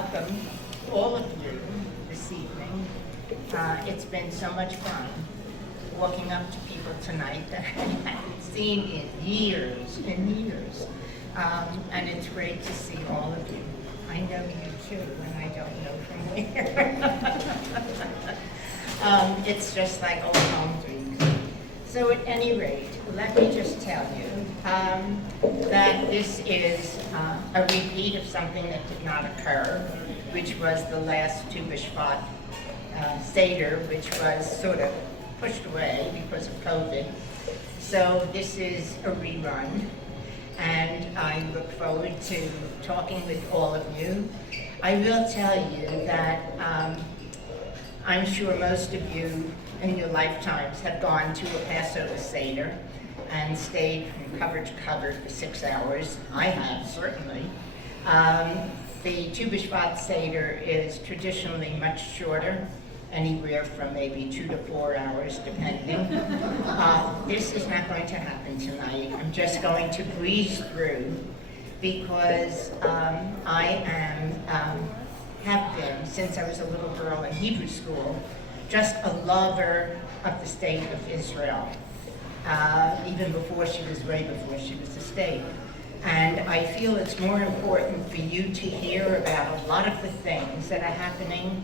welcome all of you this evening. It's been so much fun walking up to people tonight that I haven't seen in years and years. And it's great to see all of you. I know you too, and I don't know from where. It's just like old home dreams. So at any rate, let me just tell you that this is a repeat of something that did not occur, which was the last Tu B'Shvat Seder, which was sort of pushed away because of COVID. So this is a rerun, and I look forward to talking with all of you. I will tell you that I'm sure most of you in your lifetimes have gone to a Passover Seder and stayed from cover to cover for 6 hours. I have, certainly. The Tu B'Shvat Seder is traditionally much shorter, anywhere from maybe 2 to 4 hours, depending. This is not going to happen tonight. I'm just going to breeze through because I have been, since I was a little girl in Hebrew school, just a lover of the state of Israel, even before she was a state. And I feel it's more important for you to hear about a lot of the things that are happening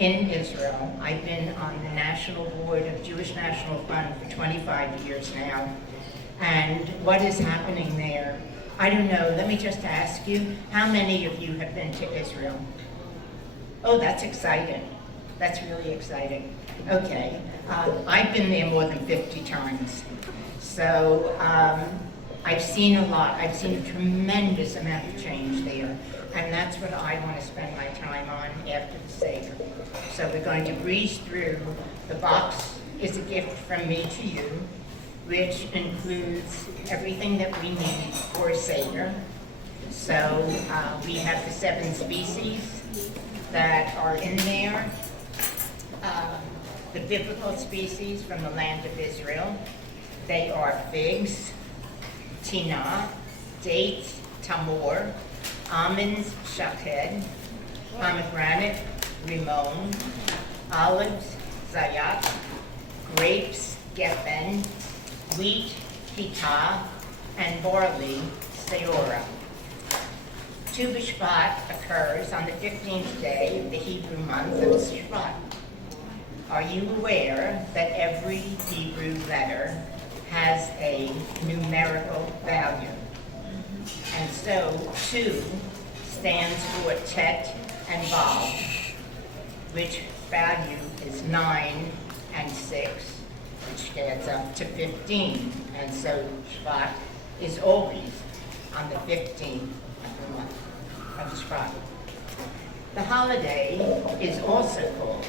in Israel. I've been on the National Board of Jewish National Fund for 25 years now, and what is happening there, I don't know. Let me just ask you, how many of you have been to Israel? Oh, that's exciting. That's really exciting. Okay, I've been there more than 50 times. So I've seen a lot. I've seen a tremendous amount of change there. And that's what I want to spend my time on after the Seder. So we're going to breeze through. The box is a gift from me to you, which includes everything that we need for Seder. So we have the 7 species that are in there. The biblical species from the land of Israel. They are figs, tinah, dates, tamor, almonds, shaked, pomegranate, rimon, olives, zayat, grapes, geffen, wheat, pitah, and barley, seora. Tu B'Shvat occurs on the 15th day of the Hebrew month of Shvat. Are you aware that every Hebrew letter has a numerical value? And so 2 stands for Tet and Vav, which value is 9 and 6, which adds up to 15. And so Shvat is always on the 15th of the month of Shvat. The holiday is also called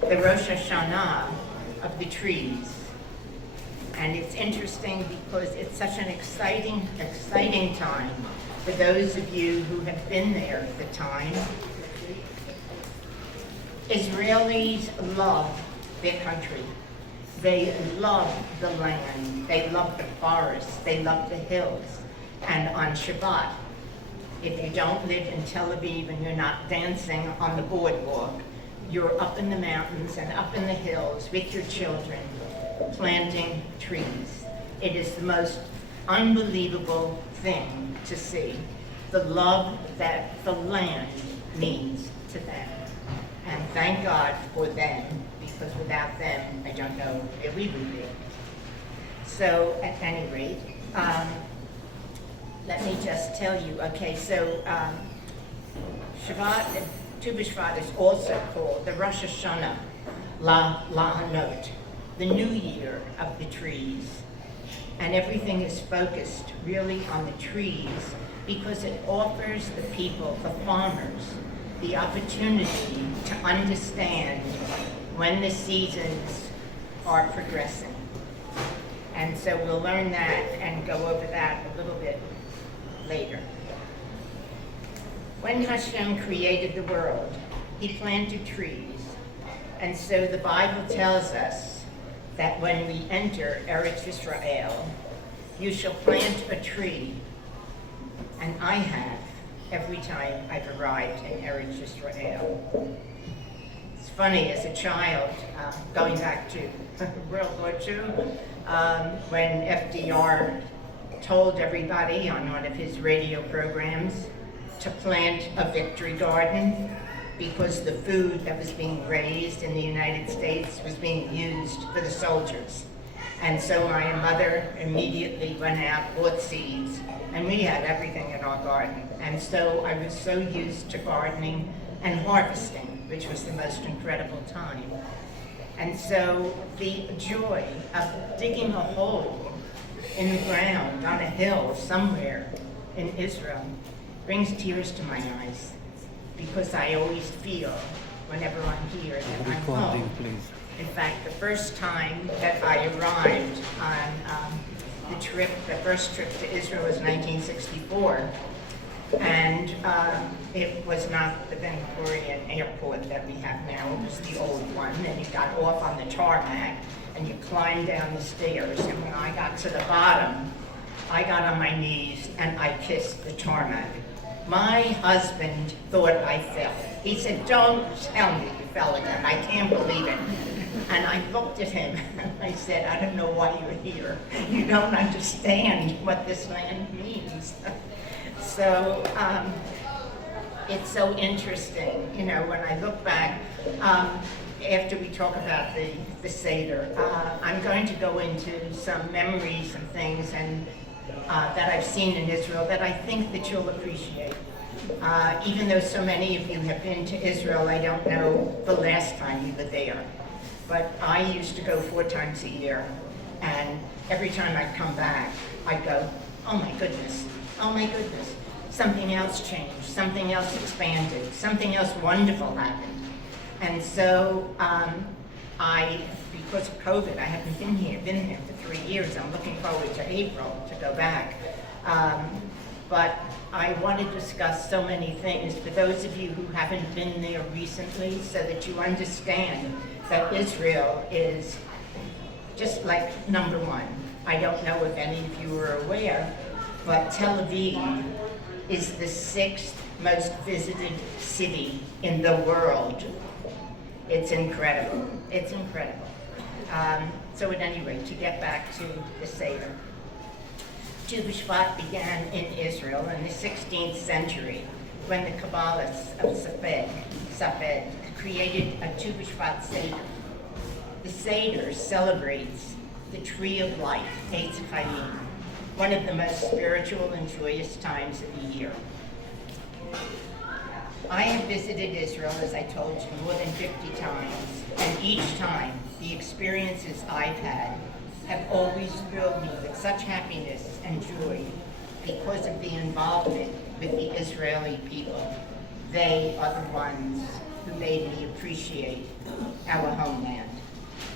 the Rosh Hashanah of the trees. And it's interesting because it's such an exciting time for those of you who have been there at the time. Israelis love their country. They love the land. They love the forests. They love the hills. And on Shabbat, if you don't live in Tel Aviv and you're not dancing on the boardwalk, you're up in the mountains and up in the hills with your children, planting trees. It is the most unbelievable thing to see, the love that the land means to them. And thank God for them, because without them, I don't know where we would be. So at any rate, let me just tell you, okay, so Shabbat, Tu B'Shvat is also called the Rosh Hashanah, Lahanot, the new year of the trees. And everything is focused really on the trees because it offers the people, the farmers, the opportunity to understand when the seasons are progressing. And so we'll learn that and go over that a little bit later. When Hashem created the world, he planted trees. And so the Bible tells us that when we enter Eretz Yisrael, you shall plant a tree. And I have every time I've arrived in Eretz Yisrael. It's funny, as a child, going back to World War II, when FDR told everybody on one of his radio programs to plant a victory garden because the food that was being raised in the United States was being used for the soldiers. And so my mother immediately went out, bought seeds, and we had everything in our garden. And so I was so used to gardening and harvesting, which was the most incredible time. And so the joy of digging a hole in the ground on a hill somewhere in Israel brings tears to my eyes, because I always feel, whenever I'm here, that I'm home. In fact, the first time that I arrived on the first trip to Israel was 1964, and it was not the Ben Gurion airport that we have now, it was the old one, and you got off on the tarmac, and you climbed down the stairs, and when I got to the bottom, I got on my knees and I kissed the tarmac. My husband thought I fell. He said, "Don't tell me you fell again, I can't believe it." And I looked at him and I said, "I don't know why you're here. You don't understand what this land means." So it's so interesting, you know, when I look back, after we talk about the Seder, I'm going to go into some memories and things that I've seen in Israel that I think that you'll appreciate. Even though so many of you have been to Israel, I don't know the last time you were there. But I used to go 4 times a year, and every time I'd come back, I'd go, oh my goodness, something else changed, something else expanded, something else wonderful happened. And so because of COVID, I haven't been here for 3 years. I'm looking forward to April to go back. But I want to discuss so many things for those of you who haven't been there recently, so that you understand that Israel is just like number one. I don't know if any of you are aware, but Tel Aviv is the 6th most visited city in the world. It's incredible. It's incredible. So at any rate, to get back to the Seder, Tu B'Shvat began in Israel in the 16th century when the Kabbalists of Safed created a Tu B'Shvat Seder. The Seder celebrates the tree of life, Eitz Chaim, one of the most spiritual and joyous times of the year. I have visited Israel, as I told you, more than 50 times, and each time the experiences I've had have always filled me with such happiness and joy because of the involvement with the Israeli people. They are the ones who made me appreciate our homeland.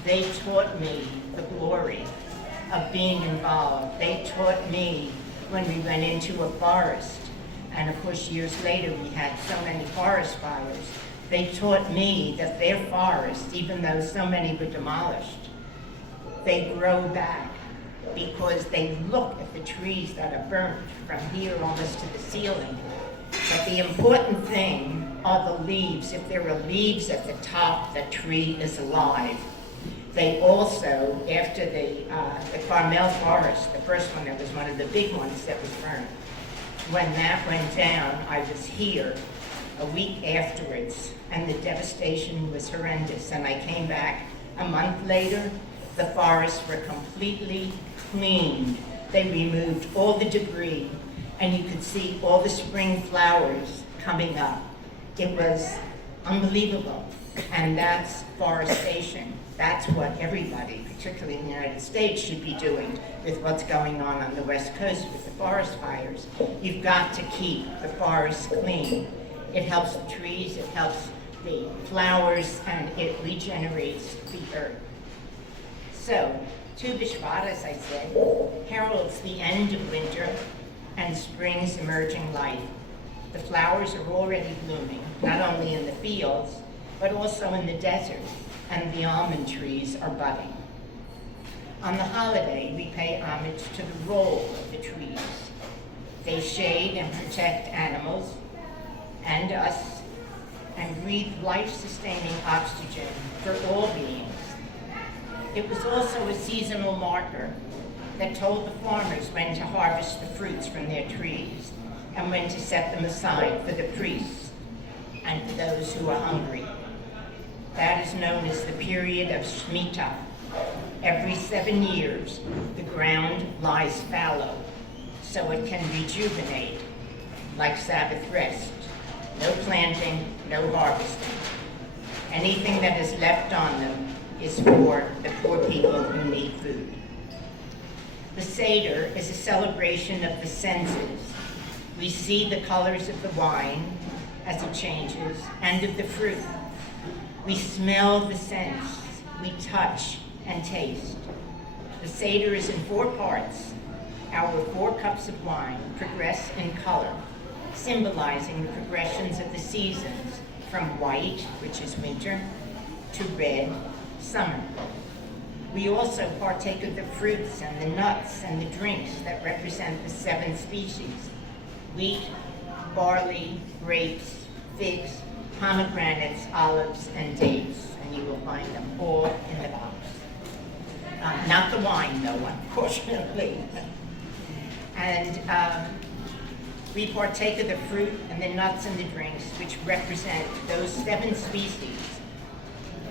They taught me the glory of being involved. They taught me when we went into a forest, and of course years later we had so many forest fires. They taught me that their forests, even though so many were demolished, they grow back because they look at the trees that are burnt from here almost to the ceiling. But the important thing are the leaves. If there are leaves at the top, the tree is alive. They also, after the Carmel forest, the first one that was one of the big ones that was burned, when that went down, I was here a week afterwards, and the devastation was horrendous. And I came back a month later, the forests were completely cleaned. They removed all the debris, and you could see all the spring flowers coming up. It was unbelievable, and that's forestation. That's what everybody, particularly in the United States, should be doing with what's going on the West Coast with the forest fires. You've got to keep the forests clean. It helps the trees, it helps the flowers, and it regenerates the earth. So, Tu B'Shvat, as I said, heralds the end of winter and spring's emerging life. The flowers are already blooming, not only in the fields, but also in the desert, and the almond trees are budding. On the holiday, we pay homage to the role of the trees. They shade and protect animals, and us and breathe life-sustaining oxygen for all beings. It was also a seasonal marker that told the farmers when to harvest the fruits from their trees and when to set them aside for the priests and for those who are hungry. That is known as the period of Shemitah. Every 7 years, the ground lies fallow, so it can rejuvenate, like Sabbath rest. No planting, no harvesting. Anything that is left on them is for the poor people who need food. The Seder is a celebration of the senses. We see the colors of the wine as it changes, and of the fruit. We smell the scents, we touch and taste. The Seder is in 4 parts. Our 4 cups of wine progress in color, symbolizing the progressions of the seasons from white, which is winter, to red, summer. We also partake of the fruits and the nuts and the drinks that represent the 7 species: wheat, barley, grapes, figs, pomegranates, olives, and dates. And you will find them all in the box. Not the wine, though, unfortunately. And we partake of the fruit and the nuts and the drinks, which represent those 7 species,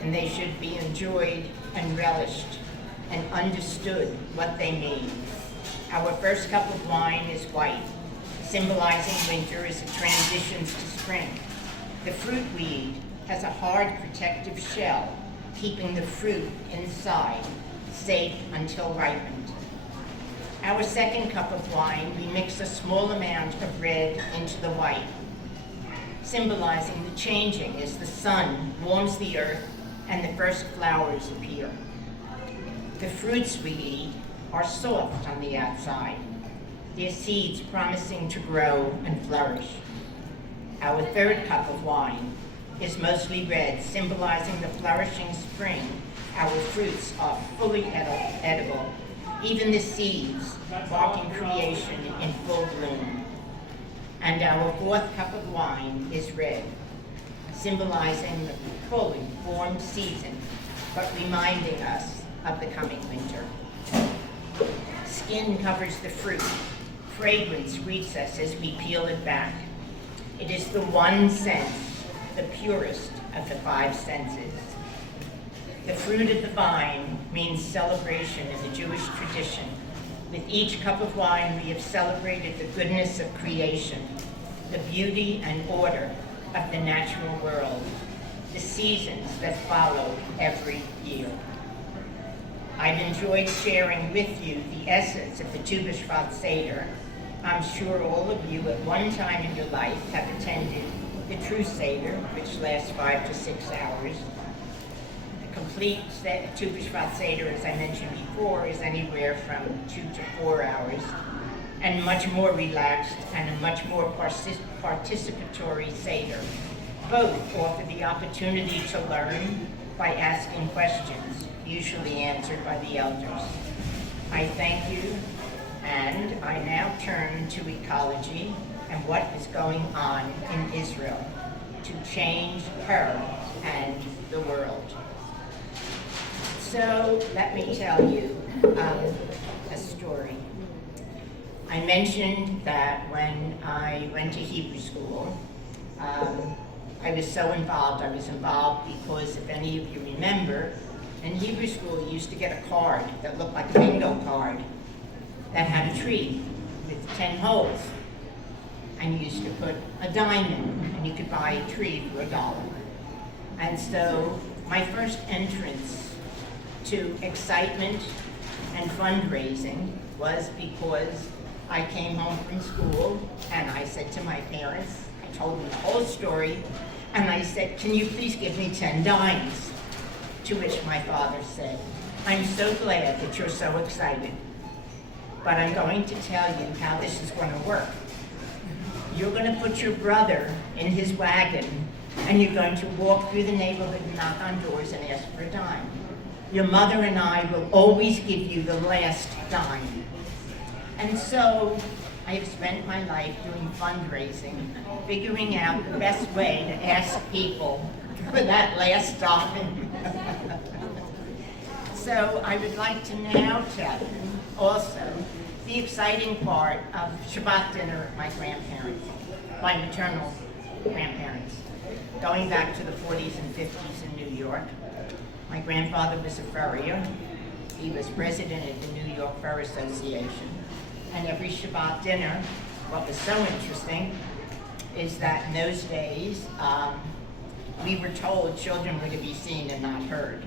and they should be enjoyed and relished and understood what they mean. Our first cup of wine is white, symbolizing winter as it transitions to spring. The fruit we eat has a hard protective shell, keeping the fruit inside, safe until ripened. Our second cup of wine, we mix a small amount of red into the white, symbolizing the changing as the sun warms the earth and the first flowers appear. The fruits we eat are soft on the outside, their seeds promising to grow and flourish. Our third cup of wine is mostly red, symbolizing the flourishing spring. Our fruits are fully edible, even the seeds marking creation in full bloom. And our 4th cup of wine is red, symbolizing the fully formed season, but reminding us of the coming winter. Skin covers the fruit. Fragrance greets us as we peel it back. It is the one sense, the purest of the 5 senses. The fruit of the vine means celebration in the Jewish tradition. With each cup of wine, we have celebrated the goodness of creation, the beauty and order of the natural world, the seasons that follow every year. I've enjoyed sharing with you the essence of the Tu B'Shvat Seder. I'm sure all of you at one time in your life have attended the true Seder, which lasts 5 to 6 hours. The complete Tu B'Shvat Seder, as I mentioned before, is anywhere from 2 to 4 hours, and much more relaxed and a much more participatory Seder. Both offer the opportunity to learn by asking questions, usually answered by the elders. I thank you, and I now turn to ecology and what is going on in Israel to change her and the world. So let me tell you a story. I mentioned that when I went to Hebrew school, I was so involved. I was involved because, if any of you remember, in Hebrew school you used to get a card that looked like a bingo card that had a tree with 10 holes. And you used to put a dime in, and you could buy a tree for $1. And so my first entrance to excitement and fundraising was because I came home from school and I said to my parents, I told them the whole story, and I said, can you please give me 10 dimes? To which my father said, I'm so glad that you're so excited, but I'm going to tell you how this is going to work. You're going to put your brother in his wagon, and you're going to walk through the neighborhood and knock on doors and ask for a dime. Your mother and I will always give you the last dime. And so I have spent my life doing fundraising, figuring out the best way to ask people for that last dime. So I would like to now tell you also the exciting part of Shabbat dinner at my grandparents, my maternal grandparents, going back to the 40s and 50s in New York. My grandfather was a furrier. He was president of the New York Fur Association. And every Shabbat dinner, what was so interesting is that in those days, we were told children were to be seen and not heard.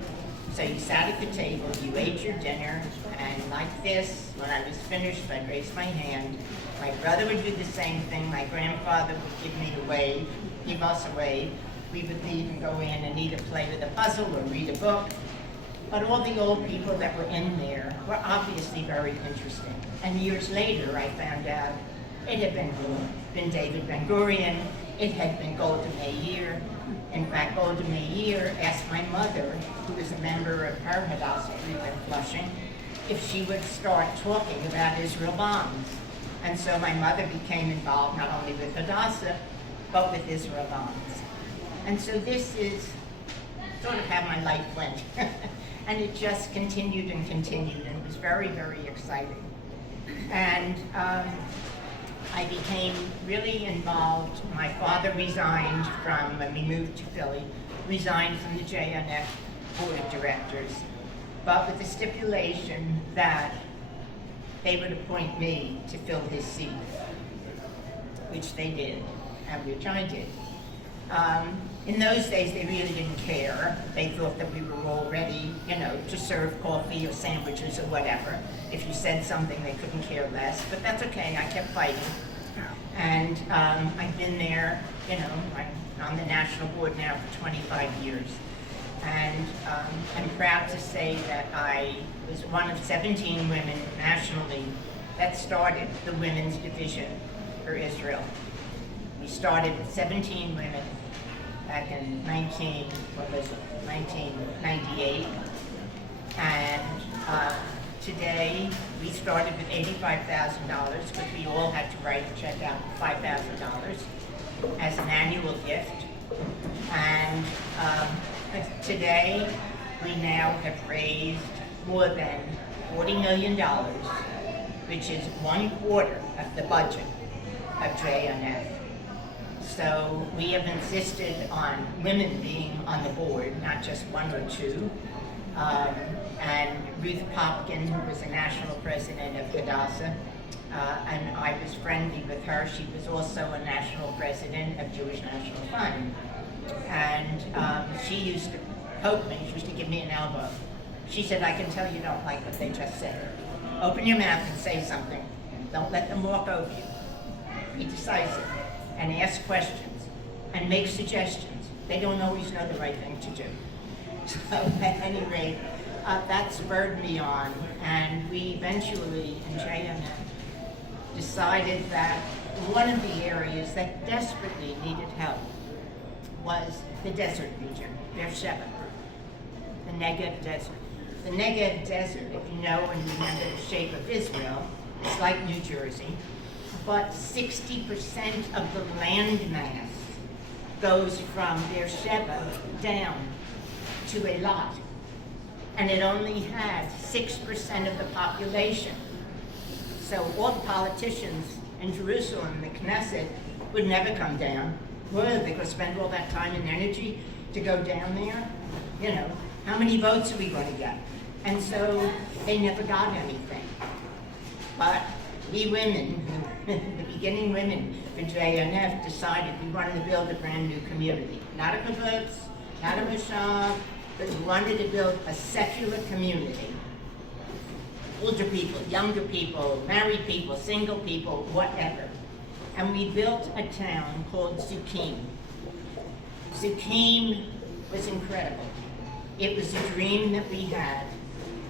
So you sat at the table, you ate your dinner, and like this, when I was finished, I'd raise my hand. My brother would do the same thing. My grandfather would give me the wave, give us a wave. We would leave and go in and either play with a puzzle or read a book. But all the old people that were in there were obviously very interesting. And years later, I found out it had been David Ben-Gurion, it had been Golda Meir. In fact, Golda Meir asked my mother, who was a member of her Hadassah group in Flushing, if she would start talking about Israel bombs. And so my mother became involved not only with Hadassah, but with Israel bombs. And so this is sort of how my life went. And it just continued and continued, and it was very, very exciting. And I became really involved. My father resigned when we moved to Philly, resigned from the JNF board of directors, but with the stipulation that they would appoint me to fill his seat, which they did, and which I did. In those days, they really didn't care. They thought that we were all ready, to serve coffee or sandwiches or whatever. If you said something, they couldn't care less. But that's okay. I kept fighting. And I've been there, I'm on the national board now for 25 years. And I'm proud to say that I was one of 17 women nationally that started the women's division for Israel. We started with 17 women back in 1998. And today, we started with $85,000 because we all had to write a check out for $5,000 as an annual gift. And today, we now have raised more than $40 million, which is 1/4 of the budget of JNF. So we have insisted on women being on the board, not just one or two. And Ruth Popkin, who was a national president of Hadassah, and I was friendly with her. She was also a national president of Jewish National Fund. And she used to poke me, she used to give me an elbow. She said, I can tell you don't like what they just said. Open your mouth and say something. Don't let them walk over you. Be decisive and ask questions and make suggestions. They don't always know the right thing to do. So at any rate, that spurred me on, and we eventually in JNF decided that one of the areas that desperately needed help was the desert region, Beersheba, the Negev Desert. The Negev Desert, if you know and remember the shape of Israel, it's like New Jersey, but 60% of the land mass goes from Beersheba down to Eilat. And it only had 6% of the population. So all the politicians in Jerusalem, the Knesset, would never come down. Well, they could spend all that time and energy to go down there. How many votes are we going to get? And so they never got anything. But we women, the beginning women for JNF, decided we wanted to build a brand new community. Not a kibbutz, not a moshav, but we wanted to build a secular community. Older people, younger people, married people, single people, whatever. And we built a town called Zukim. Zukim was incredible. It was a dream that we had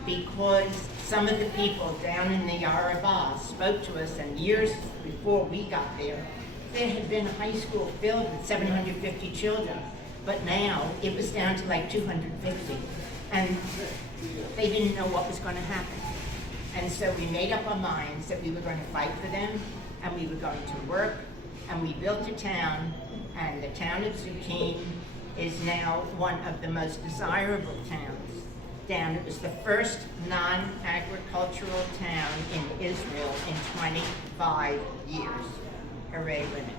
because some of the people down in the Arava spoke to us, and years before we got there had been a high school filled with 750 children, but now it was down to like 250, and they didn't know what was going to happen. And so we made up our minds that we were going to fight for them, and we were going to work, and we built a town, and the town of Zucchine is now one of the most desirable towns down. It was the first non-agricultural town in Israel in 25 years. Hooray, women.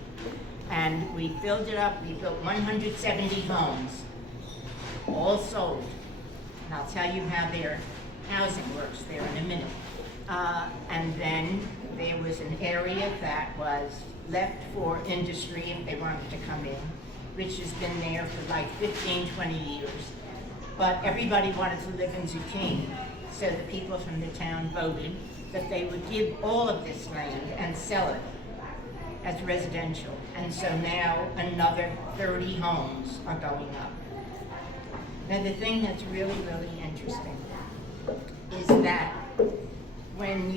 And we filled it up. We built 170 homes, all sold. And I'll tell you how their housing works there in a minute. And then there was an area that was left for industry if they wanted to come in, which has been there for like 15, 20 years. But everybody wanted to live in Zucchine, so the people from the town voted that they would give all of this land and sell it as residential. And so now another 30 homes are going up. Now the thing that's really, really interesting is that when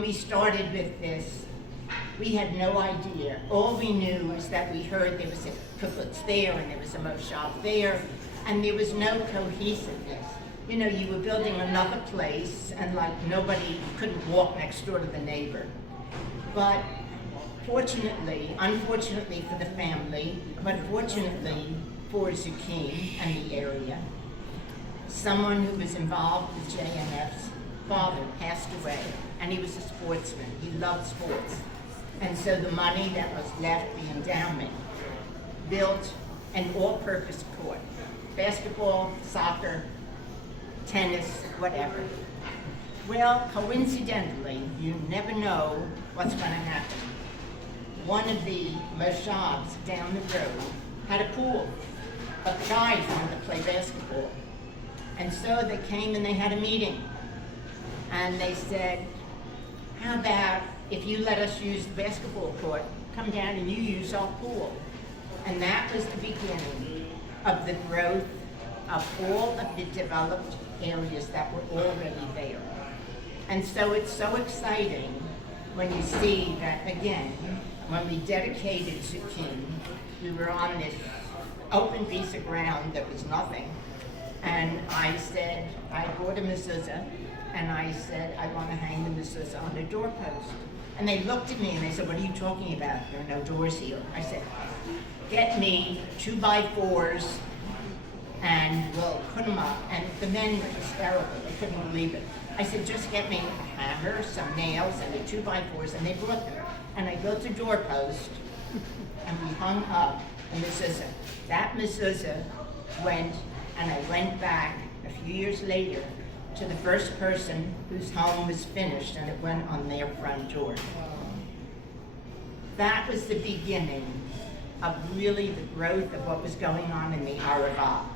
we started with this, we had no idea. All we knew is that we heard there was a kibbutz there and there was a moshav there, and there was no cohesiveness. You know, you were building another place, and like nobody couldn't walk next door to the neighbor. But unfortunately for the family, but fortunately for Zucchine and the area, someone who was involved with JNF's father passed away, and he was a sportsman. He loved sports. And so the money that was left, the endowment, built an all-purpose court. Basketball, soccer, tennis, whatever. Well, coincidentally, you never know what's going to happen. One of the moshavs down the road had a pool, but the guys wanted to play basketball. And so they came and they had a meeting. And they said, how about if you let us use the basketball court, come down and you use our pool. And that was the beginning of the growth of all of the developed areas that were already there. And so it's so exciting when you see that, again, when we dedicated Zucchine, we were on this open piece of ground that was nothing. And I said, I bought a mezuzah, and I said, I want to hang the mezuzah on a doorpost. And they looked at me and they said, what are you talking about? There are no doors here. I said, get me 2x4s and we'll put them up. And the men were hysterical. They couldn't believe it. I said, just get me a hammer, some nails, and the 2x4s, and they brought them. And I built a doorpost, and we hung up a mezuzah. That mezuzah went, and I went back a few years later to the first person whose home was finished, and it went on their front door. That was the beginning of really the growth of what was going on in the Arava,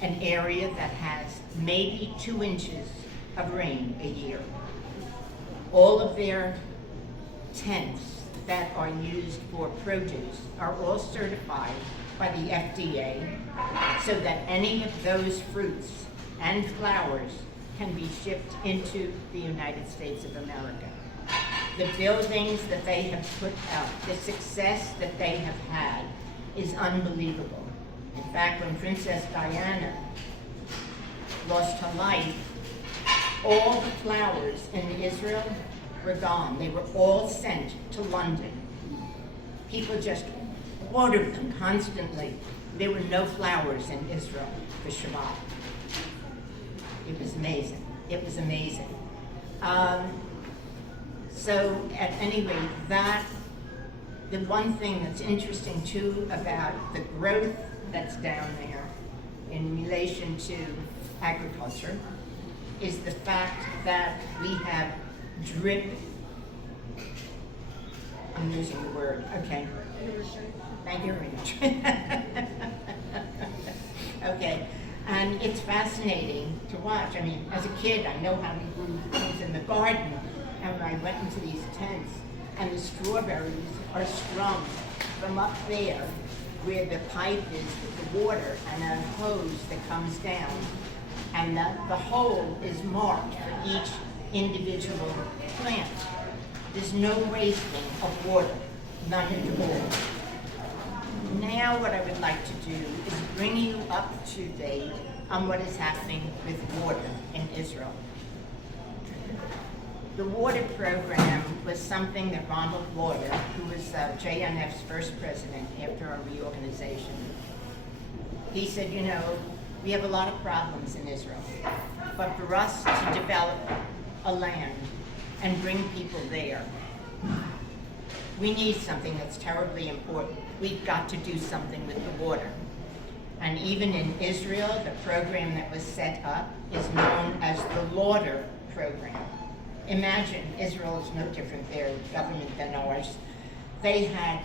an area that has maybe 2 inches of rain a year. All of their tents that are used for produce are all certified by the FDA so that any of those fruits and flowers can be shipped into the United States of America. The buildings that they have put out, the success that they have had is unbelievable. In fact, when Princess Diana lost her life, all the flowers in Israel were gone. They were all sent to London. People just ordered them constantly. There were no flowers in Israel for Shabbat. It was amazing. It was amazing. So at any rate, the one thing that's interesting too about the growth that's down there in relation to agriculture is the fact that we have drip, I'm using the word, okay. Thank you very much. Okay, and it's fascinating to watch. I mean, as a kid, I know how we grew things in the garden, and I went into these tents, and the strawberries are strung from up there where the pipe is with the water and a hose that comes down. And the hole is marked for each individual plant. There's no wasting of water, none at all. Now what I would like to do is bring you up to date on what is happening with water in Israel. The water program was something that Ronald Lauder, who was JNF's first president after our reorganization, he said, you know, we have a lot of problems in Israel, but for us to develop a land and bring people there, we need something that's terribly important. We've got to do something with the water. And even in Israel, the program that was set up is known as the Lauder program. Imagine, Israel is no different, their government than ours. They had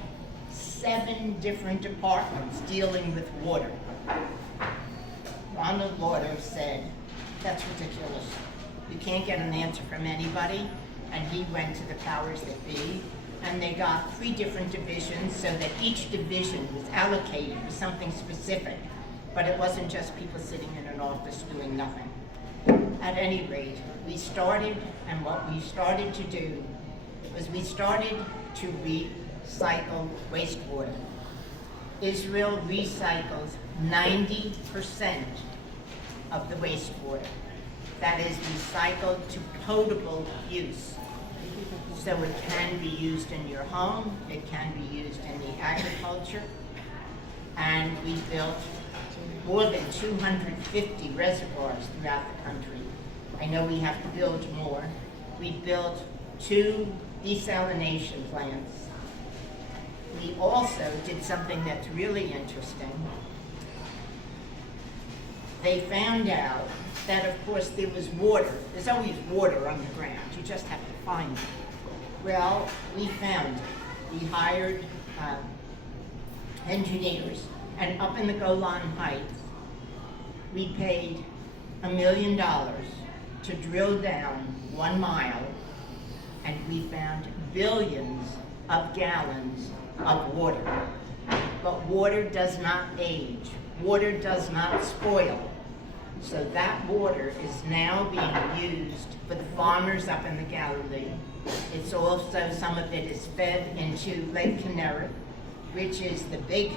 7 different departments dealing with water. Ronald Lauder said, that's ridiculous. You can't get an answer from anybody. And he went to the powers that be, and they got 3 different divisions so that each division was allocated for something specific. But it wasn't just people sitting in an office doing nothing. At any rate, we started, and what we started to do was we started to recycle wastewater. Israel recycles 90% of the wastewater. That is recycled to potable use. So it can be used in your home, it can be used in the agriculture, and we built more than 250 reservoirs throughout the country. I know we have to build more. We built 2 desalination plants. We also did something that's really interesting. They found out that, of course, there was water. There's always water underground. You just have to find it. Well, we found it. We hired engineers, and up in the Golan Heights, we paid $1 million to drill down 1 mile, and we found billions of gallons of water. But water does not age. Water does not spoil. So that water is now being used for the farmers up in the Galilee. It's also, some of it is fed into Lake Kinneret, which is the big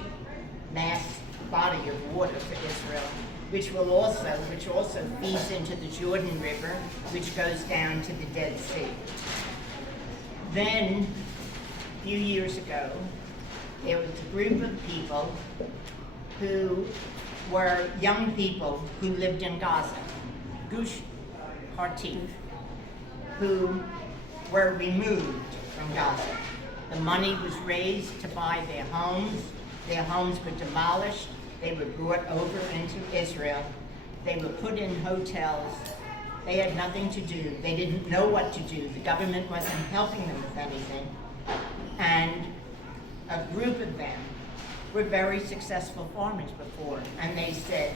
mass body of water for Israel, which also feeds into the Jordan River, which goes down to the Dead Sea. Then, a few years ago, there was a group of people who were young people who lived in Gaza, Gush Hartif, who were removed from Gaza. The money was raised to buy their homes. Their homes were demolished. They were brought over into Israel. They were put in hotels. They had nothing to do. They didn't know what to do. The government wasn't helping them with anything. And a group of them were very successful farmers before, and they said,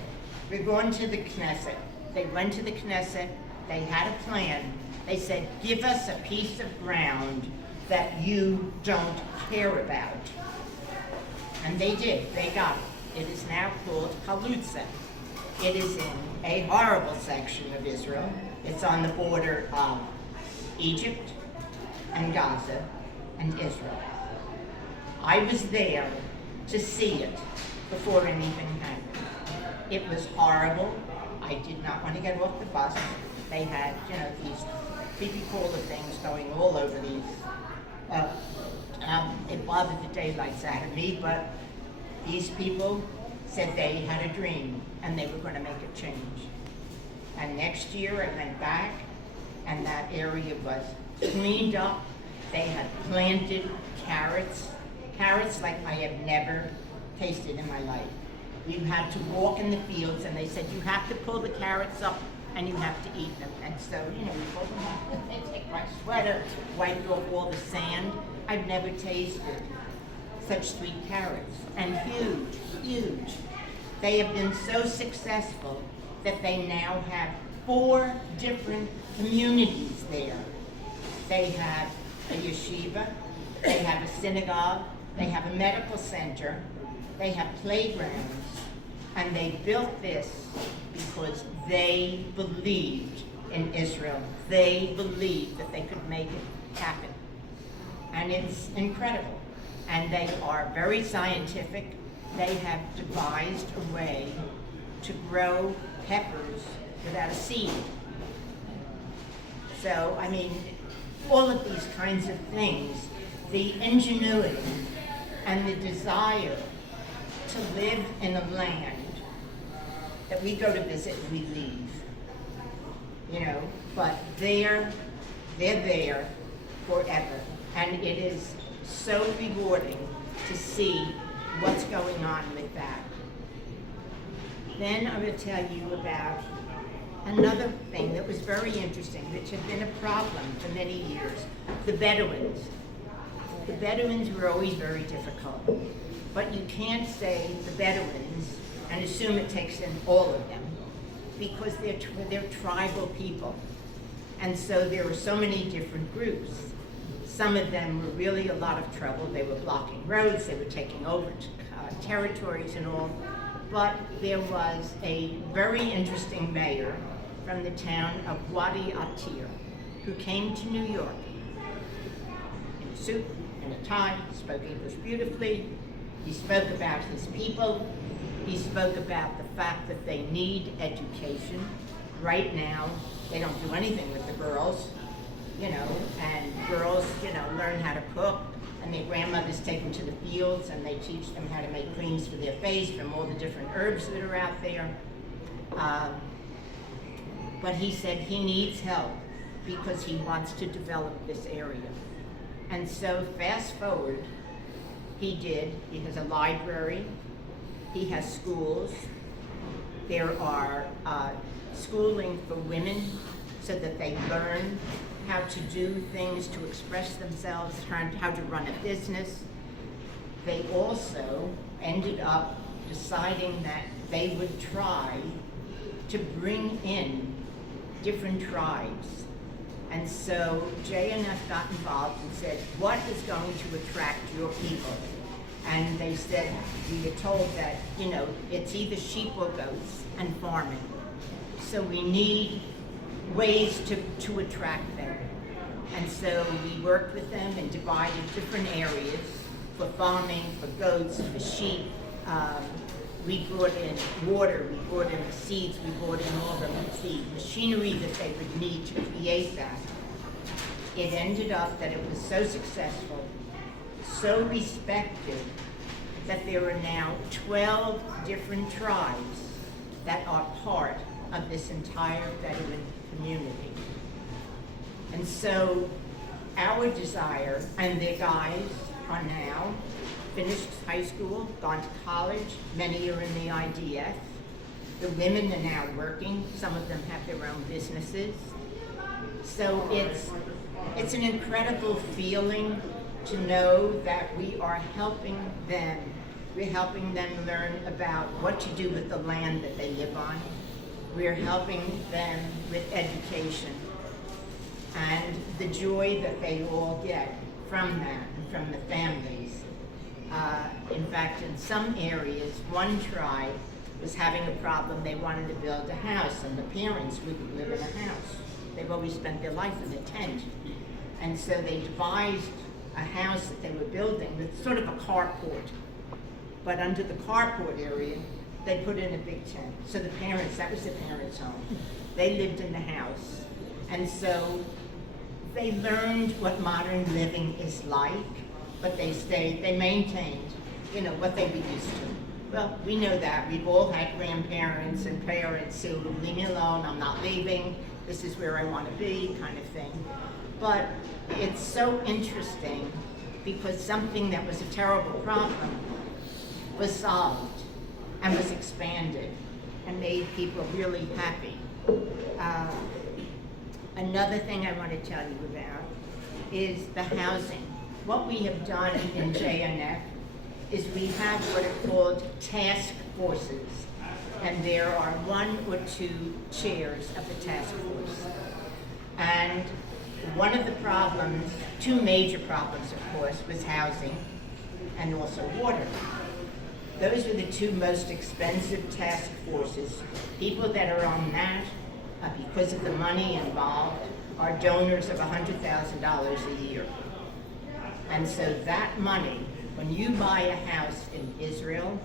we're going to the Knesset. They went to the Knesset, they had a plan. They said, give us a piece of ground that you don't care about. And they did, they got it. It is now called Halutza. It is in a horrible section of Israel. It's on the border of Egypt and Gaza and Israel. I was there to see it before anything happened. It was horrible. I did not want to get off the bus. They had, these creepy crawler things going all over these. It bothered the daylights out of me, but these people said they had a dream and they were going to make a change. And next year I went back and that area was cleaned up. They had planted carrots like I have never tasted in my life. You had to walk in the fields, and they said you have to pull the carrots up and you have to eat them. And so, we pulled them up. They take my sweater, wiped off all the sand. I've never tasted such sweet carrots, and huge, huge. They have been so successful that they now have 4 different communities there. They have a yeshiva, they have a synagogue, they have a medical center, they have playgrounds, and they built this because they believed in Israel. They believed that they could make it happen. And it's incredible. And they are very scientific. They have devised a way to grow peppers without a seed. So, all of these kinds of things, the ingenuity and the desire to live in a land that we go to visit and we leave, but they're there forever. And it is so rewarding to see what's going on with that. Then I'm going to tell you about another thing that was very interesting, which had been a problem for many years, the Bedouins. The Bedouins were always very difficult, but you can't say the Bedouins and assume it takes in all of them, because they're tribal people. And so there were so many different groups. Some of them were really a lot of trouble. They were blocking roads, they were taking over territories and all. But there was a very interesting mayor from the town of Wadi Atir who came to New York in a suit and a tie, spoke English beautifully. He spoke about his people. He spoke about the fact that they need education. Right now, they don't do anything with the girls, and girls, learn how to cook, and their grandmothers take them to the fields and they teach them how to make creams for their face from all the different herbs that are out there. But he said he needs help because he wants to develop this area. And so fast forward, he did. He has a library, he has schools, there are schooling for women so that they learn how to do things, to express themselves, how to run a business. They also ended up deciding that they would try to bring in different tribes. And so JNF got involved and said, what is going to attract your people? And they said, we were told that, it's either sheep or goats and farming. So we need ways to attract them. And so we worked with them and divided different areas for farming, for goats, for sheep. We brought in water, we brought in the seeds, we brought in all the machinery that they would need to create that. It ended up that it was so successful, so respected, that there are now 12 different tribes that are part of this entire Bedouin community. And so our desire, and the guys are now finished high school, gone to college, many are in the IDF. The women are now working, some of them have their own businesses. So it's an incredible feeling to know that we are helping them. We're helping them learn about what to do with the land that they live on. We're helping them with education and the joy that they all get from that and from the families. In fact, in some areas, one tribe was having a problem. They wanted to build a house, and the parents wouldn't live in a house. They've always spent their life in a tent. And so they devised a house that they were building with sort of a carport. But under the carport area, they put in a big tent. So the parents, that was the parents' home. They lived in the house. And so they learned what modern living is like, but they maintained, what they were used to. Well, we know that. We've all had grandparents and parents who, leave me alone, I'm not leaving, this is where I want to be, kind of thing. But it's so interesting because something that was a terrible problem was solved and was expanded and made people really happy. Another thing I want to tell you about is the housing. What we have done in JNF is we have what are called task forces, and there are 1 or 2 chairs of the task force. And one of the problems, 2 major problems of course, was housing and also water. Those are the 2 most expensive task forces. People that are on that, because of the money involved, are donors of $100,000 a year. And so that money, when you buy a house in Israel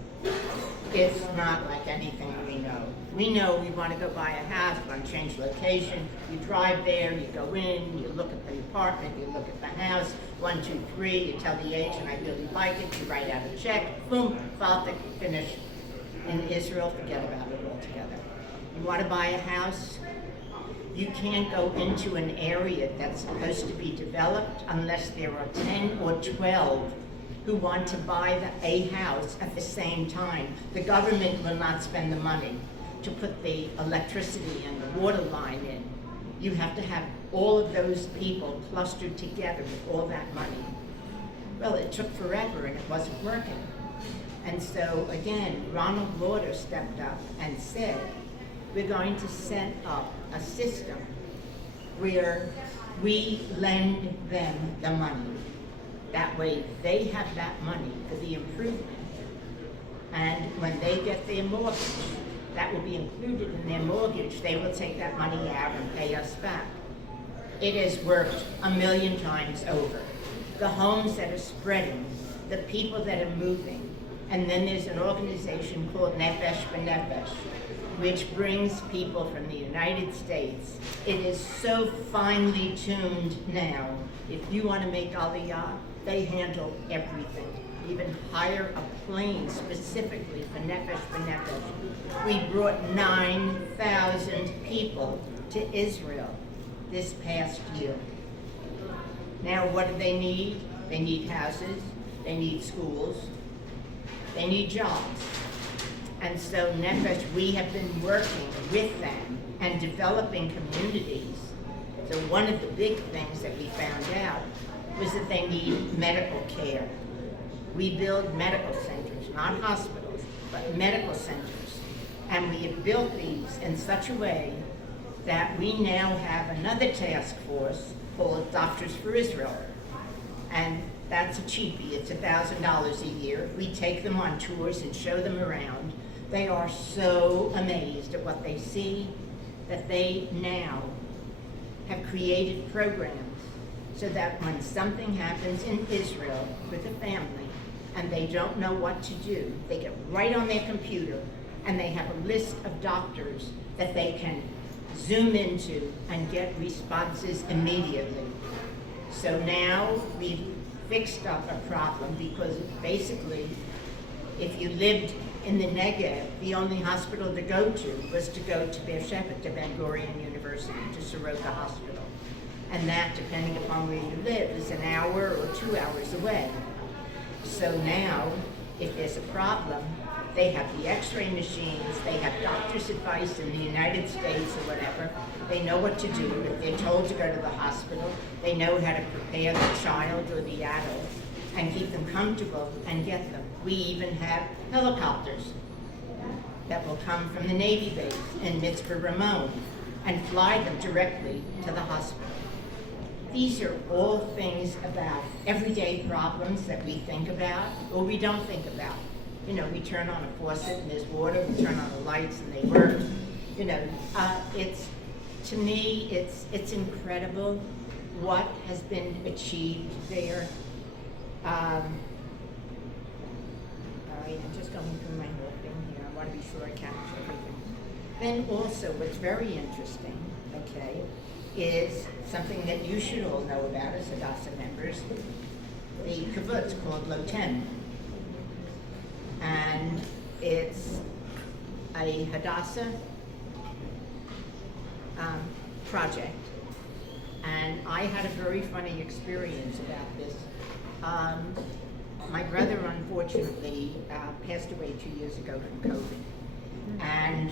It's not like anything we know. We know we want to go buy a house, want to change location. You drive there, you go in, you look at the apartment, you look at the house, 1, 2, 3, you tell the agent, I really like it, you write out a check, boom, file, finish. In Israel, forget about it altogether. You want to buy a house? You can't go into an area that's supposed to be developed unless there are 10 or 12 who want to buy a house at the same time. The government will not spend the money to put the electricity and the water line in. You have to have all of those people clustered together with all that money. Well, it took forever and it wasn't working. And so again, Ronald Lauder stepped up and said, we're going to set up a system where we lend them the money. That way they have that money for the improvement. And when they get their mortgage, that will be included in their mortgage. They will take that money out and pay us back. It has worked 1,000,000 times over. The homes that are spreading, the people that are moving, and then there's an organization called Nefesh B'Nefesh, which brings people from the United States. It is so finely tuned now. If you want to make Aliyah, they handle everything. Even hire a plane specifically for Nefesh B'Nefesh. We brought 9,000 people to Israel this past year. Now what do they need? They need houses, they need schools, they need jobs. And so Nefesh, we have been working with them and developing communities. So one of the big things that we found out was that they need medical care. We build medical centers, not hospitals, but medical centers. And we have built these in such a way that we now have another task force called Doctors for Israel. And that's a cheapie, it's $1,000 a year. We take them on tours and show them around. They are so amazed at what they see that they now have created programs so that when something happens in Israel with a family and they don't know what to do, they get right on their computer and they have a list of doctors that they can zoom into and get responses immediately. So now we've fixed up a problem because basically if you lived in the Negev, the only hospital to go to was to go to Beersheba, to Ben Gurion University, to Soroka Hospital. And that, depending upon where you live, is an hour or 2 hours away. So now, if there's a problem, they have the x-ray machines, they have doctor's advice in the United States or whatever. They know what to do. If they're told to go to the hospital, they know how to prepare the child or the adult and keep them comfortable and get them. We even have helicopters that will come from the Navy base in Mitzvah Ramon and fly them directly to the hospital. These are all things about everyday problems that we think about or we don't think about. You know, we turn on a faucet and there's water, we turn on the lights and they work. You know, to me, it's incredible what has been achieved there. All right, I'm just going through my whole thing here. I want to be sure I capture everything. Then also, what's very interesting, okay, is something that you should all know about as Hadassah members, the kibbutz called Loten. And it's a Hadassah project. And I had a very funny experience about this. My brother, unfortunately, passed away 2 years ago from COVID. And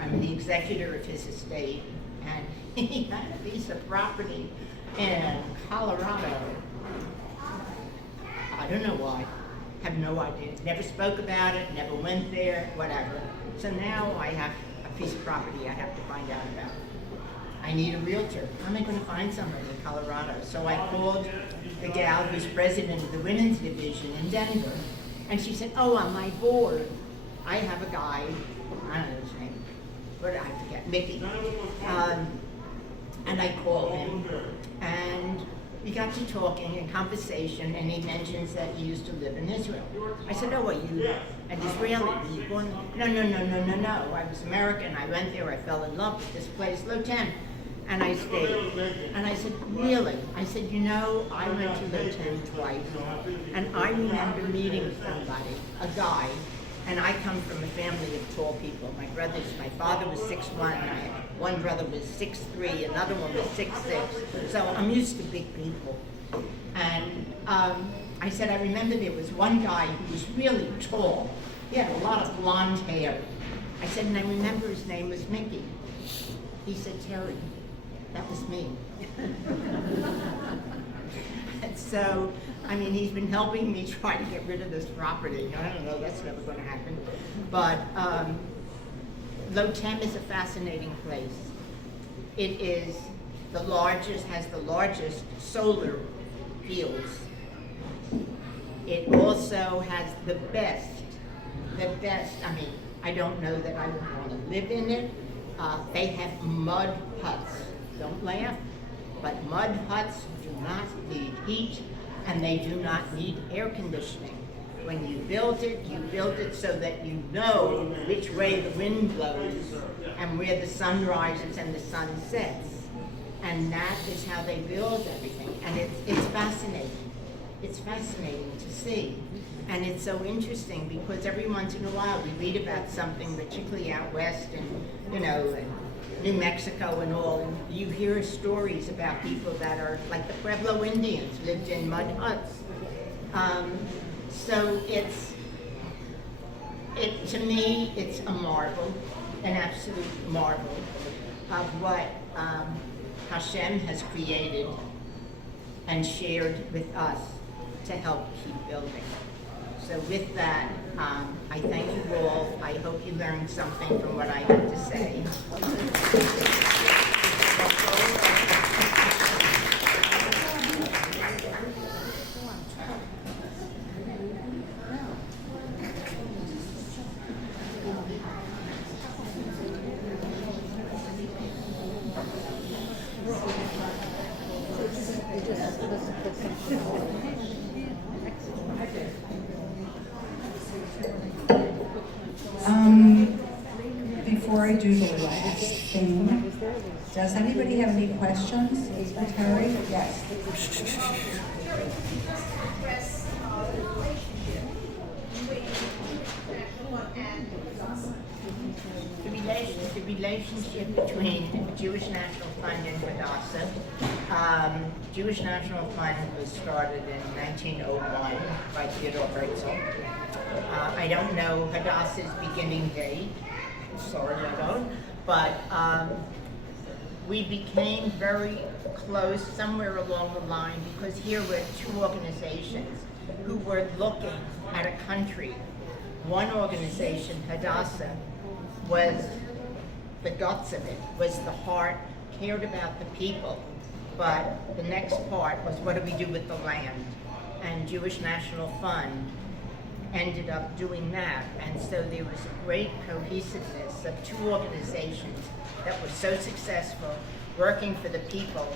I'm the executor of his estate. And he had a piece of property in Colorado. I don't know why. Have no idea. Never spoke about it, never went there, whatever. So now I have a piece of property I have to find out about. I need a realtor. How am I going to find somebody in Colorado? So I called the gal who's president of the women's division in Denver. And she said, oh, on my board, I have a guy, I don't know his name, but I forget, Mickey. And I called him. And we got to talking in conversation, and he mentions that he used to live in Israel. I said, oh, are you an Israeli? Were you born? No. I was American. I went there. I fell in love with this place, Lotem. And I stayed. And I said, really? I said, you know, I went to Lotem twice, and I remember meeting somebody, a guy, and I come from a family of tall people. My father was 6'1", one brother was 6'3", another one was 6'6", so I'm used to big people. And I said, I remember there was one guy who was really tall. He had a lot of blonde hair. I said, and I remember his name was Mickey. He said, Terry. That was me. And so, I mean, he's been helping me try to get rid of this property. I don't know, that's never going to happen. But Lotem is a fascinating place. It is the largest, has the largest solar fields. It also has the best, I mean, I don't know that I would want to live in it. They have mud huts. Don't laugh, but mud huts do not need heat, and they do not need air conditioning. When you build it so that you know which way the wind blows and where the sun rises and the sun sets. And that is how they build everything. And it's fascinating. It's fascinating to see. And it's so interesting because every once in a while we read about something, particularly out west and, you know, and New Mexico and all, and you hear stories about people that are like the Pueblo Indians lived in mud huts. So to me, it's a marvel, an absolute marvel of what Hashem has created and shared with us to help keep building. So with that, I thank you all. I hope you learned something from what I had to say. Before I do the last thing, does anybody have any questions for Terry? Yes. The relationship between the Jewish National Fund and Hadassah. Jewish National Fund was started in 1901 by Theodore Herzl. I don't know Hadassah's beginning date. Sorry, I don't. But we became very close somewhere along the line because here were two organizations who were looking at a country. One organization, Hadassah, was the guts of it, was the heart, cared about the people. But the next part was, what do we do with the land? And Jewish National Fund ended up doing that. And so there was a great cohesiveness of two organizations that were so successful, working for the people,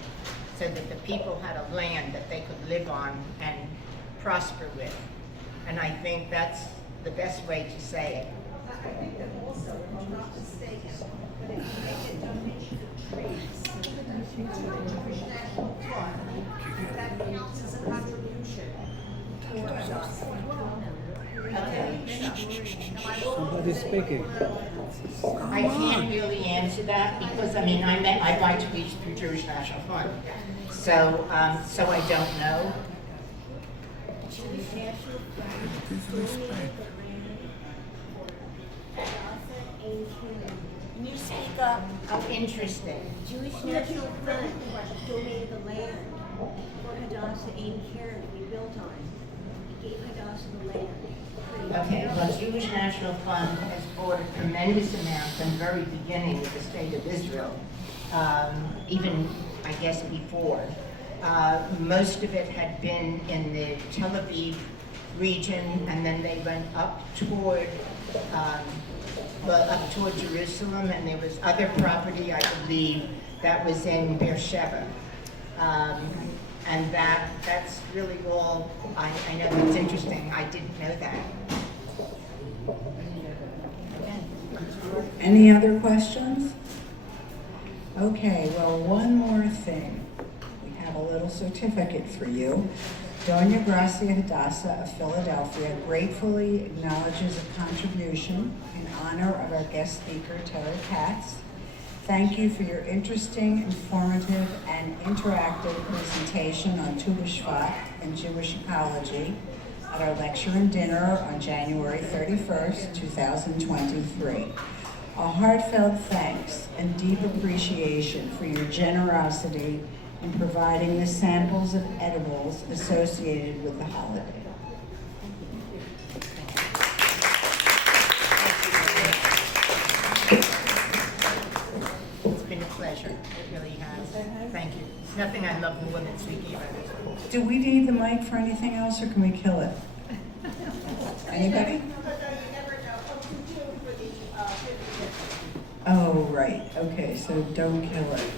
so that the people had a land that they could live on and prosper with. And I think that's the best way to say it. I think that also, if I'm not mistaken, but if you make a donation of trees to the Jewish National Fund, that counts as a contribution for us. Okay. Somebody's speaking. I can't really answer that because, I mean, I buy tweets through Jewish National Fund. So I don't know. Jewish National Fund donated the land for Hadassah and Canaan. Can you speak up? Oh, interesting. Jewish National Fund donated the land for Hadassah and Canaan to be built on. He gave Hadassah the land. Okay, well, Jewish National Fund has bought a tremendous amount from the very beginning of the state of Israel, even, I guess, before. Most of it had been in the Tel Aviv region, and then they went up toward Jerusalem, and there was other property, I believe, that was in Beersheba. And that's really all, I know that's interesting, I didn't know that. Any other questions? Okay, well, one more thing. We have a little certificate for you. Dona Gracia Hadassah of Philadelphia gratefully acknowledges a contribution in honor of our guest speaker, Terry Katz. Thank you for your interesting, informative, and interactive presentation on Tu B'Shvat and Jewish ecology at our lecture and dinner on January 31st, 2023. A heartfelt thanks and deep appreciation for your generosity in providing the samples of edibles associated with the holiday. It's been a pleasure, it really has. Thank you. There's nothing I love more than speaking about it. Do we need the mic for anything else, or can we kill it? Anybody? Oh, right, okay, so don't kill it.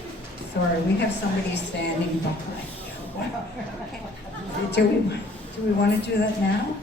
Sorry, we have somebody standing behind. Do we want to do that now?